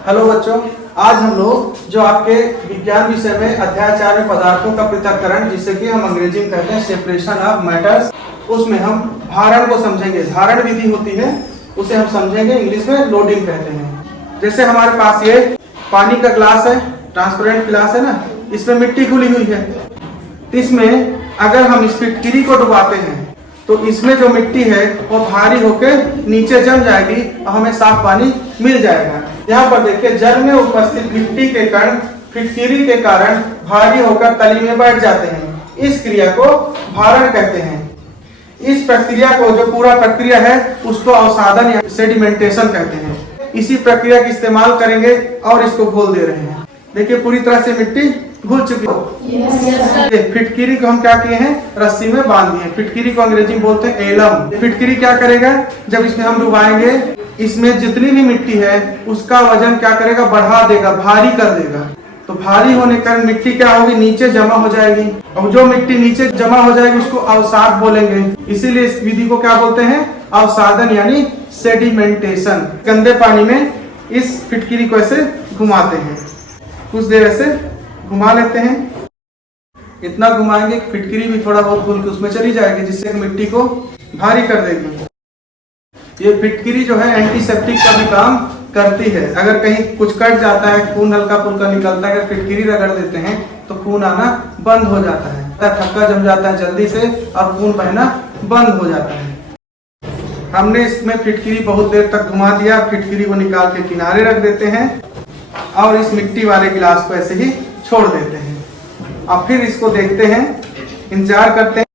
Hello बच्चों, आज हम लोग जो आपके विज्ञान विषय में अध्याय 4 में पदार्थों का पृथक्करण, जिसे कि हम अंग्रेजी में कहते हैं सेपरेशन ऑफ मैटर्स, उसमें हम भारण को समझेंगे। भारण विधि होती है, उसे हम समझेंगे, इंग्लिश में लोडिंग कहते हैं। जैसे हमारे पास ये पानी का ग्लास है, ट्रांसपेरेंट ग्लास है ना, इसमें मिट्टी घुली हुई है। इसमें अगर हम इस फिटकिरी को डुबाते हैं तो इसमें जो मिट्टी है वो भारी होकर नीचे जम जाएगी और हमें साफ पानी मिल जाएगा। यहाँ पर देखिए, जल में उपस्थित मिट्टी के कण फिटकिरी के कारण भारी होकर तली में बैठ जाते हैं। इस क्रिया को भारण कहते हैं। इस प्रक्रिया को, जो पूरा प्रक्रिया है, उसको अवसादन या सेडिमेंटेशन कहते हैं। इसी प्रक्रिया का इस्तेमाल करेंगे और इसको घोल दे रहे हैं। देखिए, पूरी तरह से मिट्टी घुल चुकी है। फिटकिरी को हम क्या किए हैं, रस्सी में बांध दिए। फिटकिरी को अंग्रेजी में बोलते हैं एलम। फिटकिरी क्या करेगा, जब इसमें हम डुबाएंगे, इसमें जितनी भी मिट्टी है उसका वजन क्या करेगा, बढ़ा देगा, भारी कर देगा। तो भारी होने के कारण मिट्टी क्या होगी, नीचे जमा हो जाएगी। और जो मिट्टी नीचे जमा हो जाएगी उसको अवसाद बोलेंगे। इसीलिए इस विधि को क्या बोलते हैं, अवसादन यानी सेडिमेंटेशन। गंदे पानी में इस फिटकिरी को ऐसे घुमाते हैं, कुछ देर ऐसे घुमा लेते हैं। इतना घुमाएंगे कि फिटकिरी भी थोड़ा बहुत घुल के उसमें चली जाएगी, जिससे मिट्टी को भारी कर देगी। ये फिटकिरी जो है एंटीसेप्टिक का भी काम करती है। अगर कहीं कुछ कट जाता है, खून हल्का फुल्का निकलता है, अगर फिटकिरी रगड़ देते हैं तो खून आना बंद हो जाता है, थक्का जम जाता है जल्दी से और खून बहना बंद हो जाता है। हमने इसमें फिटकिरी बहुत देर तक घुमा दिया। फिटकिरी को निकाल के किनारे रख देते हैं और इस मिट्टी वाले गिलास को ऐसे ही छोड़ देते हैं। अब फिर इसको देखते हैं, इंतजार करते हैं।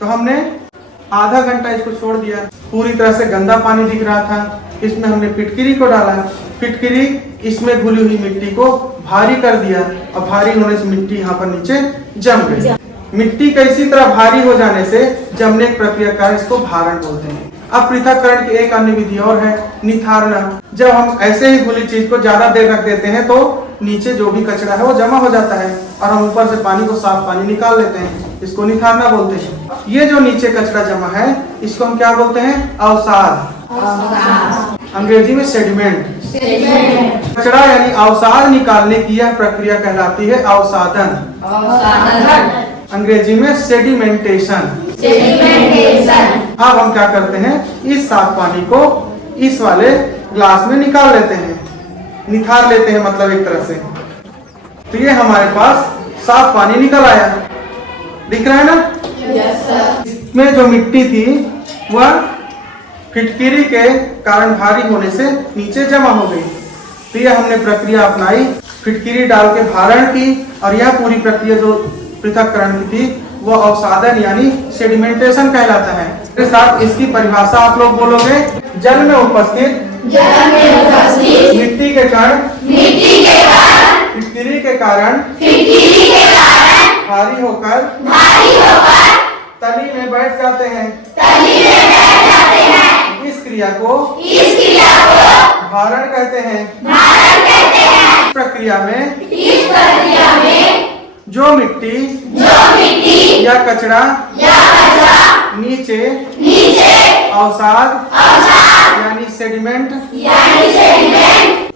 तो हमने आधा घंटा इसको छोड़ दिया। पूरी तरह से गंदा पानी दिख रहा था। इसमें हमने फिटकिरी को डाला। फिटकिरी इसमें घुली हुई मिट्टी को भारी कर दिया और भारी होने से मिट्टी यहाँ पर नीचे जम गई। मिट्टी का इसी तरह भारी हो जाने से जमने की प्रक्रिया का, इसको भारण बोलते हैं। अब पृथक्करण की एक अन्य विधि और है, निथारना। जब हम ऐसे ही घुली चीज को ज्यादा देर रख देते हैं तो नीचे जो भी कचरा है वो जमा हो जाता है और हम ऊपर से पानी को, साफ पानी निकाल लेते हैं। इसको निथारना बोलते हैं। ये जो नीचे कचरा जमा है इसको हम क्या बोलते हैं, अवसाद। अंग्रेजी में सेडिमेंट। कचरा यानी अवसाद निकालने की यह प्रक्रिया कहलाती है अवसादन। अंग्रेजी में सेडिमेंटेशन। अब हम क्या करते हैं, इस साफ पानी को इस वाले ग्लास में निकाल लेते हैं, निथार लेते हैं, मतलब एक तरह से। तो ये हमारे पास साफ पानी निकल आया, दिख रहा है ना। इसमें जो मिट्टी थी वह फिटकिरी के कारण भारी होने से नीचे जमा हो गई। तो यह हमने प्रक्रिया अपनाई, फिटकिरी डाल के भारण की, और यह पूरी प्रक्रिया जो पृथक्करण की थी वो अवसादन यानी सेडिमेंटेशन कहलाता है। इसके साथ इसकी परिभाषा आप लोग बोलोगे, जल में उपस्थित मिट्टी के कण फिटकिरी के कारण भारी होकर तली में बैठ जाते हैं। इस क्रिया को भारण कहते हैं। इस प्रक्रिया में जो मिट्टी या कचरा नीचे अवसाद यानी सेडिमेंट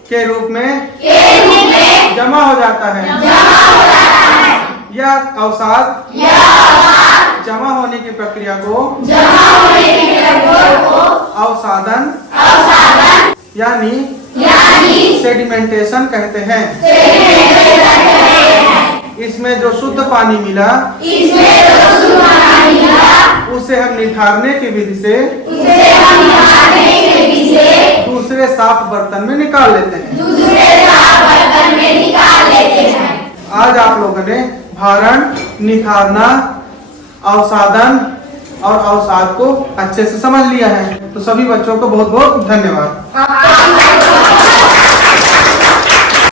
के रूप में जमा हो जाता है। यह अवसाद जमा होने की प्रक्रिया को अवसादन यानी सेडिमेंटेशन कहते हैं। इसमें जो शुद्ध पानी मिला उसे हम निथारने की विधि से दूसरे साफ बर्तन में निकाल लेते हैं। आज आप लोगों ने भारण, निथारना, अवसादन और अवसाद को अच्छे से समझ लिया है। तो सभी बच्चों को बहुत बहुत धन्यवाद।